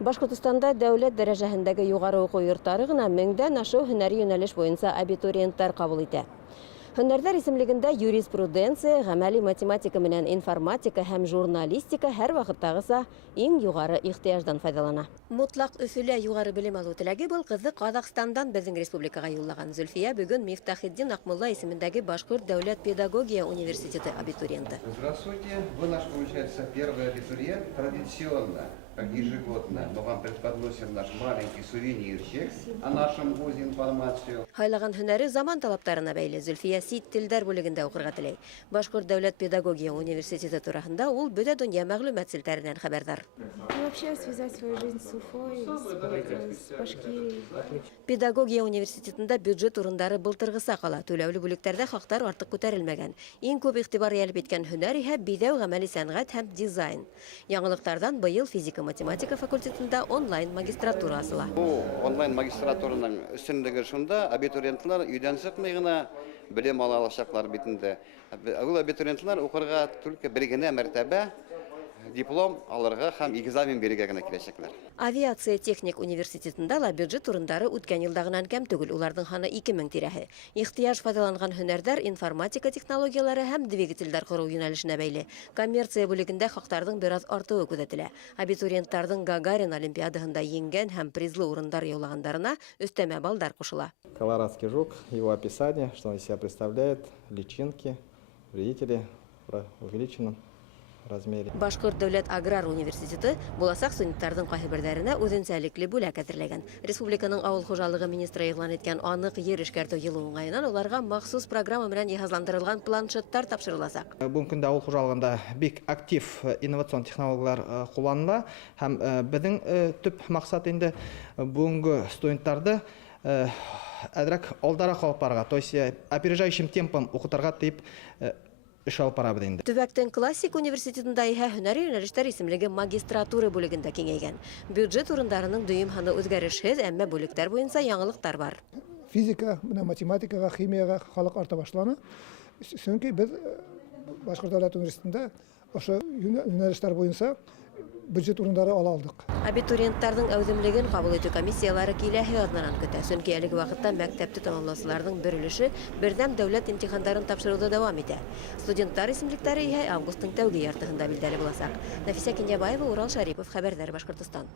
Башкортостанда дәүләт дәрәҗәһендәге югары уку йортлары гына 1000дән ашу һөнәри юнәлеш буенча абитуриентлар кабул итә. Һөнәрләр исемлегендә юриспруденция, гамәли математика менән информатика һәм журналистика һәр вакыттагыса иң югары ихтыяҗдан файдалана. Мутлак Өфөлә югары белем алу теләге был кызы Казакстандан безнең республикага юллаган Зөлфия бүген Мифтахетдин Акмулла исемендәге Башкорт дәүләт педагогия университеты абитуриенты. Здравствуйте, вы наш, получается, первый абитуриент. Традиционно, как ежегодно, мы вам преподносим наш маленький сувенирчик о нашем вузе информацию. Хайлаган һөнәре заман талаптарына бәйле Зөлфия сит телдәр бүлегендә укырга теләй. Башкорт дәүләт педагогия университеты турында ул бөтә дөнья мәгълүмат селтәреннән хәбәрдар. Вообще связать свою жизнь с Уфой, с Башкирией. Педагогия университетында бюджет урындары былтыргыса кала. Түләүле бүлектәрдә хактар артык күтәрелмәгән. Иң күп игътибар ялеп иткән һөнәр иһә бидәү, гамәли сәнгать һәм дизайн. Яңалыктардан быел физика-математика факультетында онлайн магистратура асыла. Bu онлайн магистратураның өстенлеге шунда, абитуриентлар өйдән чыкмый гына белем ала алачаклар битендә. Ул абитуриентлар укырга только бер генә мәртәбә диплом алырга һәм экзамен бирергә генә киләчәкләр. Авиация техник университетында ла бюджет урындары үткән елдагынан кәм түгел, уларның ханы 2000 тирәһе. Ихтыяж файдаланган һөнәрдәр информатика технологиялары һәм двигательләр кору юнәлешенә бәйле. Коммерция бүлегендә хактарның бераз артуы күзәтелә. Абитуриентларның Гагарин олимпиадаһында еңгән һәм призлы урындар яулагандарына өстәмә балдар кушыла. Колорадский жук, его описание, что он из себя представляет, личинки, вредители в увеличенном размере. Башкорт дәүләт аграр университеты буласак студентларның кайберләренә үзенчәлекле бүләк әзерләгән. Республиканың авыл хуҗалыгы министры игълан иткән анык ер эшкәртү елы уңаеннан уларга махсус программа белән җиһазландырылган планшеттар тапшырылачак. Бүгенге көндә авыл хуҗалыгында бик актив инновацион технологиялар кулланыла һәм безнең төп максат инде бүгенге студентларны әдрәк алдарак алып барырга, то есть опережающим темпом укытырга дип Төбәктән классик университетында иһә һөнәри юнәлештәр исемлеге магистратура бүлегендә киңәйгән. Бюджет урындарының дөйем һаны үзгәрешһез, әмма бүлектәр буенча яңалыктар бар. Физика, математикага, химияга халык арта башланы. Чөнки без Башкорт дәүләт университетында ошо юнәлештәр буенча бюджет урындары ала алдык. Абитуриентларның әүземлеген кабул итү комиссиялары киләһе аҙнанан көтә. Чөнки әлеге вакытта мәктәпте тамамлаучыларның бер өлеше бердәм дәүләт имтихандарын тапшырыуды дәвам итә. Студентлар исемлектәре иһә августның тәүге яртыһында билдәле буласак. Нәфисә Кинябаева, Урал Шарипов, хәбәрдар Башкортостан.